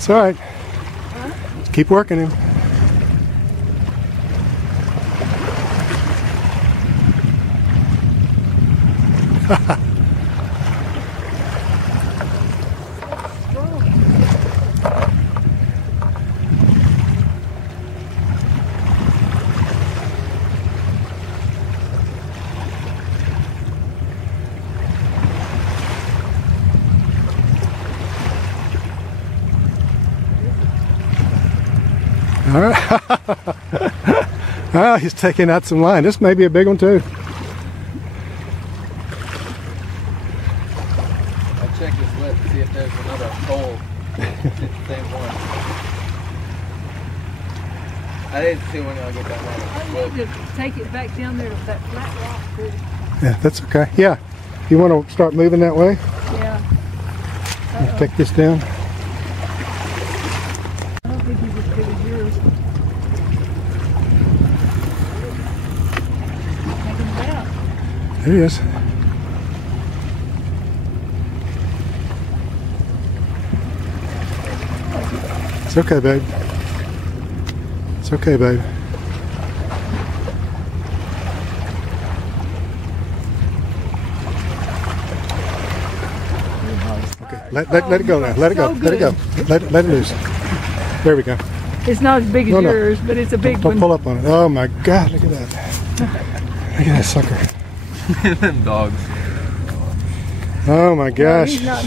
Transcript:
It's all right. Just keep working him. All right. Oh, he's taking out some line. This may be a big one too. I'll check this lip to see if there's another hole. It's the same one. I didn't see when I get that one. I need to take it back down there to that flat rock too. Yeah, that's okay. Yeah. You want to start moving that way? Yeah. Take this down. I don't think he's as big as yours. Take him out. There he is. It's okay, babe. It's okay, babe. Okay, let it go now. Let it go. Let it go. Let it loose. There we go. It's not as big as yours, but it's a big Don't one. pull up on it. Oh my God! Look at that. Look at that sucker. Them dogs. Oh my gosh. He's not